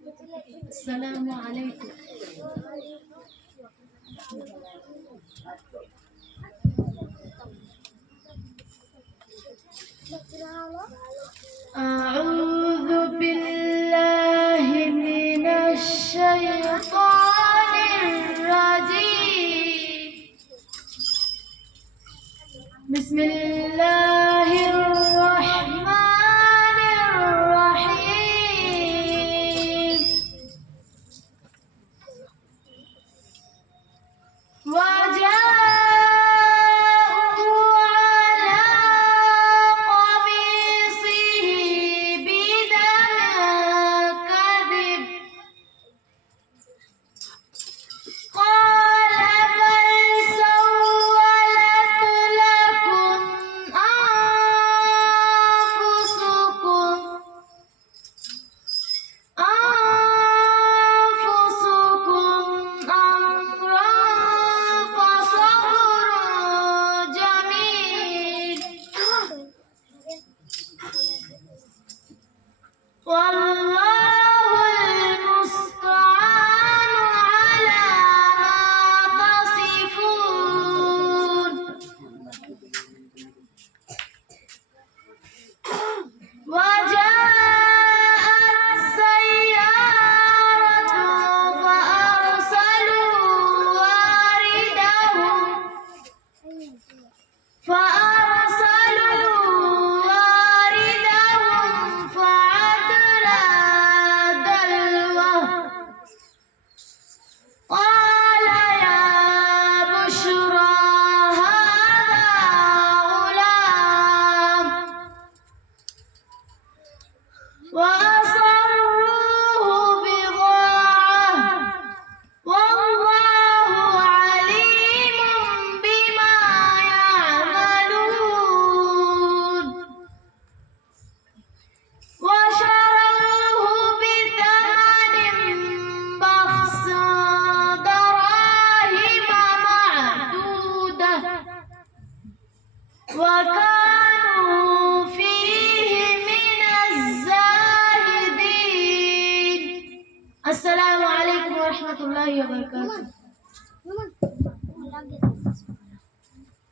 السلام عليكم. أعوذ بالله من الشيطان الرجيم. بسم الله الرحمن الرحيم. وجاءوا على قميصه بدم كذب قال بل سولت لكم أنفسكم أمرا فصبر جميل والله المستعان على ما تصفون. وجاءت سيارة فأرسلوا واردهم فأدلى دلوه قال يا بشرى هذا غلام وأسروه بضاعة والله عليم بما يعملون. وشروه بثمن بخس دراهم معدودة وكانوا فيه من الزاهدين. السلام عليكم ورحمة الله وبركاته.